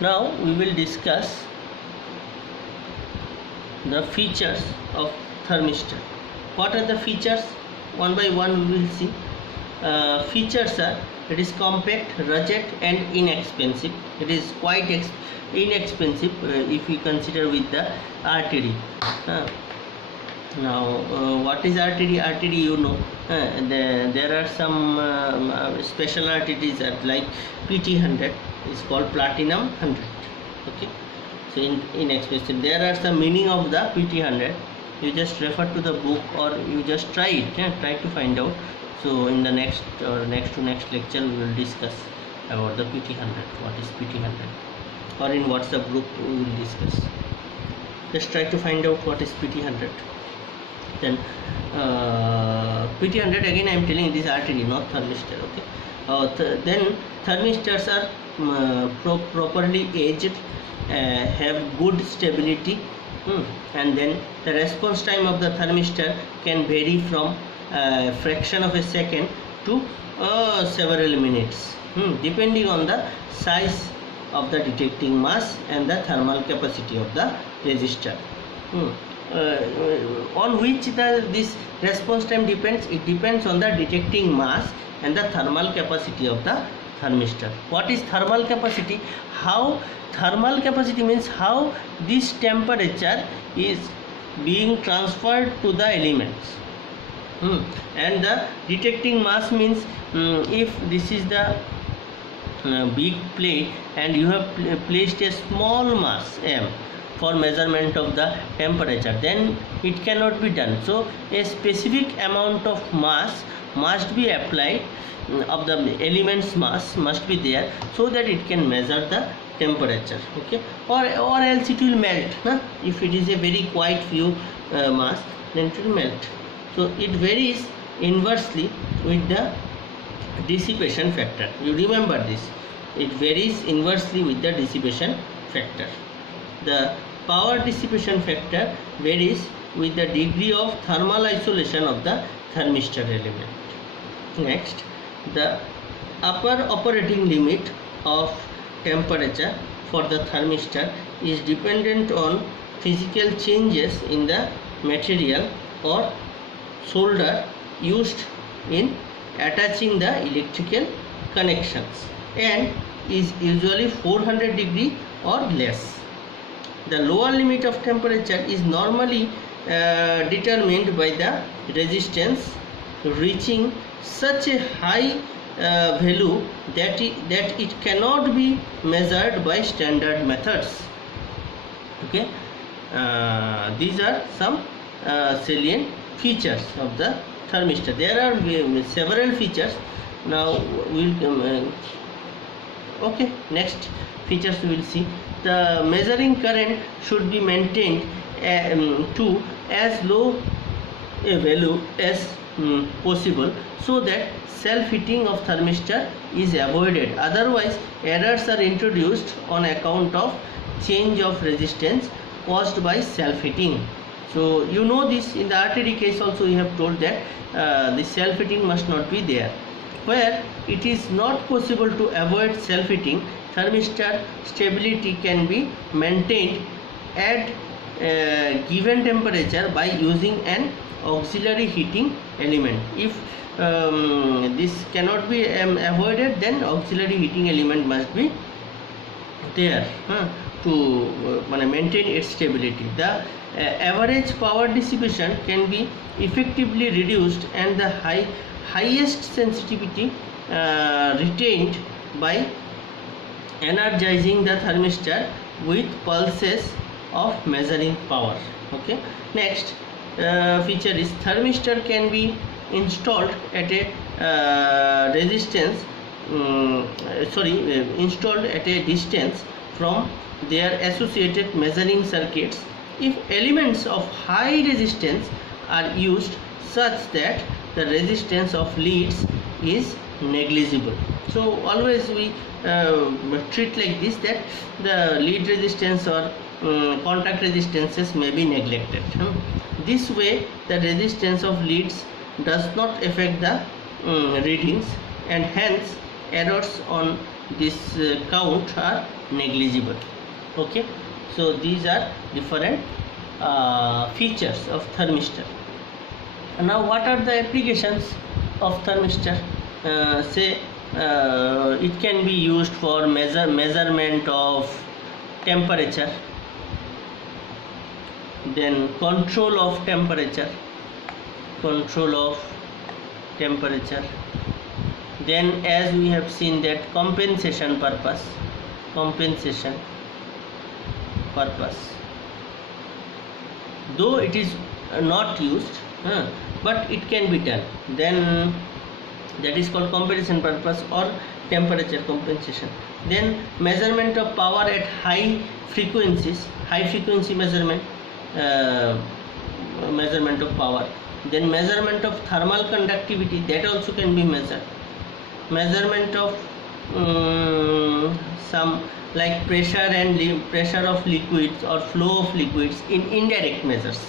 Now we will discuss the features of thermistor. What are the features? One by one we will see. Features are: it is compact, rugged and inexpensive. It is quite inexpensive if we consider with the RTD. Now what is RTD? RTD, you know, there are some special RTDs like PT100 is called Platinum 100. Okay, so inexpensive. There are some meaning of the PT100. You just refer to the book or you just try it. Try to find out. So in the next or next to next lecture we will discuss about the PT100. What is PT100? Or in WhatsApp group we will discuss. Just try to find out what is PT100. Then PT100, again I am telling it is RTD, not thermistor. Okay. Then thermistors are properly aged, have good stability, and then the response time of the thermistor can vary from a fraction of a second to several minutes, depending on the size of the detecting mass and the thermal capacity of the resistor. On which this response time depends? It depends on the detecting mass and the thermal capacity of the thermistor. What is thermal capacity? How thermal capacity means how this temperature is being transferred to the elements. And the detecting mass means if this is the big plate and you have placed a small mass m for measurement of the temperature, then it cannot be done. So a specific amount of mass must be applied, of the element's mass must be there, so that it can measure the temperature. Okay, or else it will melt. If it is a very quite few mass, then it will melt. So it varies inversely with the dissipation factor. You remember this. It varies inversely with the dissipation factor. The power dissipation factor varies with the degree of thermal isolation of the thermistor element. Next, the upper operating limit of temperature for the thermistor is dependent on physical changes in the material or solder used in attaching the electrical connections, and is usually 400 degree or less. The lower limit of temperature is normally determined by the resistance reaching such a high value that it cannot be measured by standard methods. Okay, these are some salient features of the thermistor. There are several features. Now we'll okay, next features we will see. The measuring current should be maintained to as low a value as possible, so that self-heating of thermistor is avoided. Otherwise errors are introduced on account of change of resistance caused by self-heating. So you know this, in the RTD case also we have told that the self-heating must not be there. Where it is not possible to avoid self-heating, thermistor stability can be maintained at given temperature by using an auxiliary heating element. If this cannot be avoided, then auxiliary heating element must be there to maintain its stability. The average power dissipation can be effectively reduced and the highest sensitivity retained by energizing the thermistor with pulses of measuring power. Okay, next feature is thermistor can be installed at a installed at a distance from their associated measuring circuits if elements of high resistance are used such that the resistance of leads is negligible. So always we treat like this, that the lead resistance or contact resistances may be neglected. This way the resistance of leads does not affect the readings, and hence errors on this count are negligible. Okay, so these are different features of thermistor. Now what are the applications of thermistor? Say it can be used for measurement of temperature, then control of temperature, then as we have seen that compensation purpose, though it is not used, but it can be done, then that is called compensation purpose or temperature compensation. Then measurement of power at high frequency measurement, measurement of power. Then measurement of thermal conductivity, that also can be measured. Measurement of some like pressure of liquids or flow of liquids in indirect measures,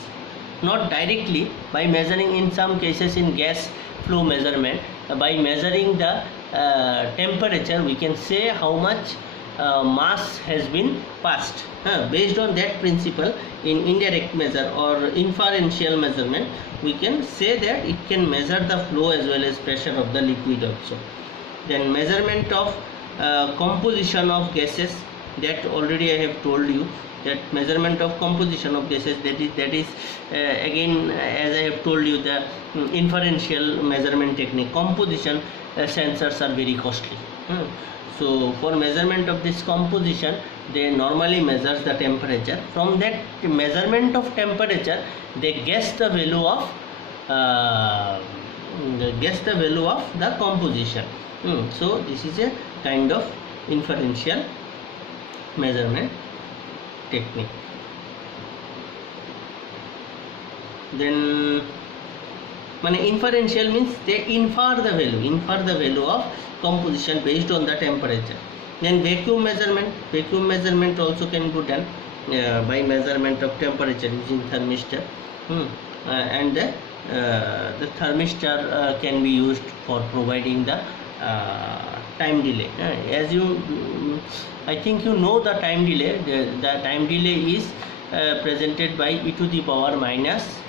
not directly by measuring, in some cases in gas flow measurement, by measuring the temperature we can say how much mass has been passed. Based on that principle, in indirect measure or inferential measurement, we can say that it can measure the flow as well as pressure of the liquid also. Then measurement of composition of gases, that already I have told you, that measurement of composition of gases, that is again, as I have told you, the inferential measurement technique. Composition sensors are very costly. So for measurement of this composition, they normally measures the temperature. From that measurement of temperature, they guess the value of the composition. So this is a kind of inferential measurement technique. Then inferential means they infer the value of composition based on the temperature. Then vacuum measurement also can be done by measurement of temperature using thermistor. And the thermistor can be used for providing the time delay. As I think you know the time delay. The time delay is presented by e to the power minus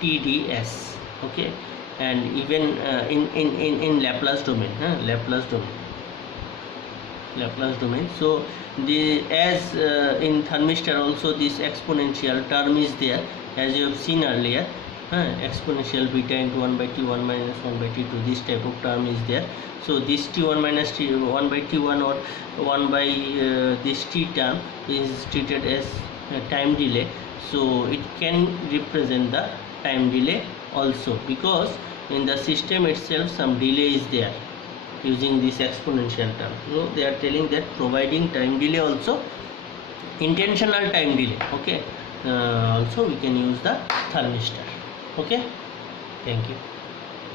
TDS. Okay, and even in Laplace domain, Laplace domain. So as in thermistor also, this exponential term is there, as you have seen earlier. Exponential beta into 1 by t1 minus 1 by t2, this type of term is there. So this t1 minus t1 by t1 or 1 by this t term is treated as time delay. So it can represent the time delay also, because in the system itself some delay is there using this exponential term. So they are telling that providing time delay also, intentional time delay. Okay, also we can use the thermistor. Okay, thank you.